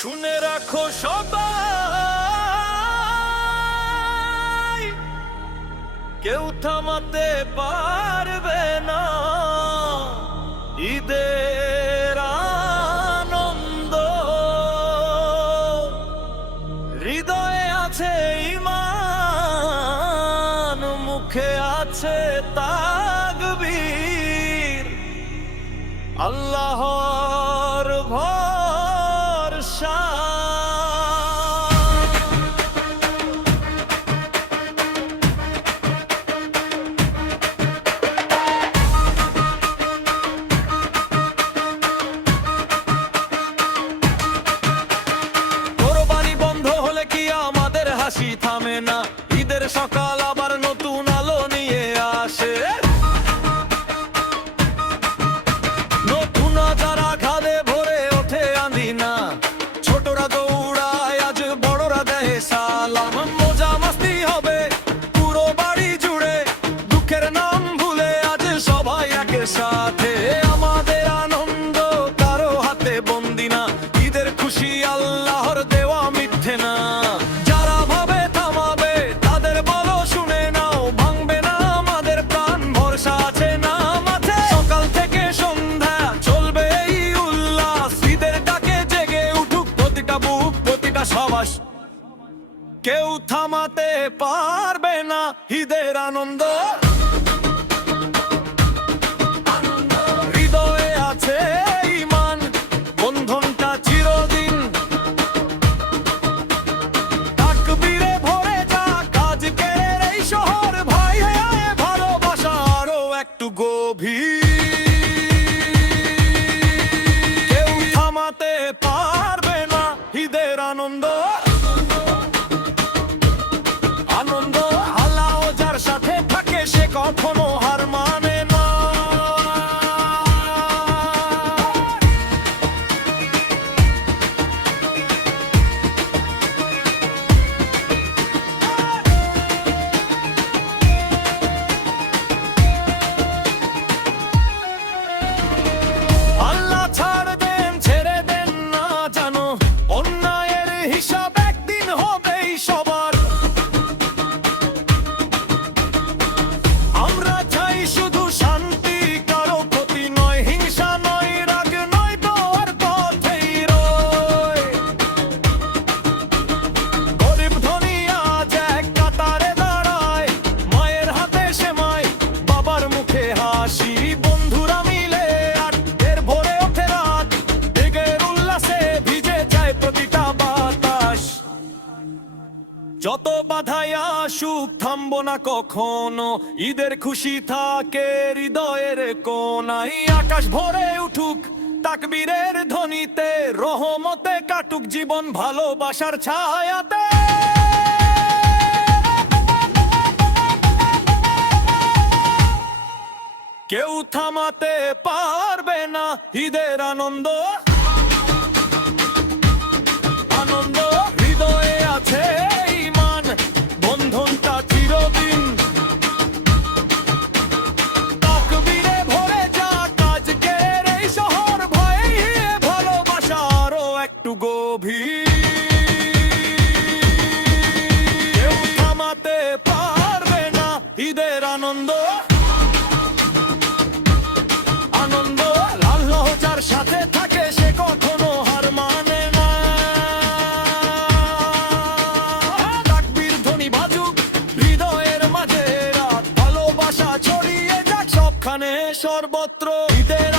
শুনে রাখো সবাই, কেউ থামাতে পারবে না ঈদের আনন্দ। হৃদয়ে আছে ঈমান, মুখে আছে তাকবীর, আল্লাহর ভরসা। কোরবানি বন্ধ হলে কি আমাদের হাসি থামে না? ঈদের সকাল আবার নতুন আলো নিয়ে আসে। নতুন যারা ঘালে ভরে ওঠে আঁধিনা, ছোটরা দৌড়ায় আজ বড়রা দেয় সালাম। মজা মাস্তি হবে পুরো বাড়ি জুড়ে, দুঃখের নাম ভুলে আজ সবাই একের সাথে। আমাদের আনন্দ কারো হাতে বন্দি না, ঈদের খুশি আল্লাহর দেওয়া মিথ্যে না। যারা ভাবে থামাবে তাদের বলো শুনে নাও, ভাঙবে না আমাদের প্রাণ, ভরসা আছে না মাঝে। সকাল থেকে সন্ধ্যা চলবে এই উল্লাস, ঈদের ডাকে জেগে উঠুক প্রতিটা বুক প্রতিটা সবাস। কেউ থামাতে পারবে না ঈদের আনন্দ। হৃদয়ে আছে ঈমান, বন্ধনটা চিরদিন। তাকবীরে ভরে যাক আজকের এই শহর, ভাই ভাই ভালোবাসা আরো একটু গভীর। কেউ থামাতে পারবে না ঈদের আনন্দ। আনন্দ আল্লাহ যার সাথে থাকে সে কখনো হার মানে না। আল্লাহ ছাড় দেন ছেড়ে দেন না জানো, অন্যায়ের হিসাব একদিন হবেই সবার। আমরা চাই শুধু শান্তি, কারো ক্ষতি নয়, হিংসা নয়, রাগ নয়, তোর পথেই রয়। গরিব ধনী আজ এক কাতারে দাঁড়ায়, মায়ের হাতে সেমাই, বাবার মুখে হাসি। বন্ধুরা মিলে আড্ডের ভরে ওঠে রাত, দিগের উল্লাসে ভিজে যায় প্রতিটা বাতাস। যত বাধাই আসুক থামবো না কখনো, ঈদের খুশি থাকে হৃদয়ের কোনায়। আকাশ ভরে উঠুক তাকবীরের ধ্বনিতে, রহমতে কাটুক জীবন ভালোবাসার ছায়াতে। কেউ থামাতে পারবে না ঈদের আনন্দ। আনন্দ হৃদয়ে আছে ঈমান, বন্ধনটা চিরদিন। তাকবীরে ভরে যাক আজকের এই শহর, ভয়ে ভালোবাসা আরো একটু গভীর। কেউ থামাতে পারবে না ঈদের আনন্দ। আনন্দ আল্লাহ যার সাথে থাকে সে কখনো হার মানে না। তাকবীর ধ্বনি বাজুক হৃদয়ের মাঝে রাত, ভালোবাসা ছড়িয়ে যাক সবখানে সর্বত্র। ঈদের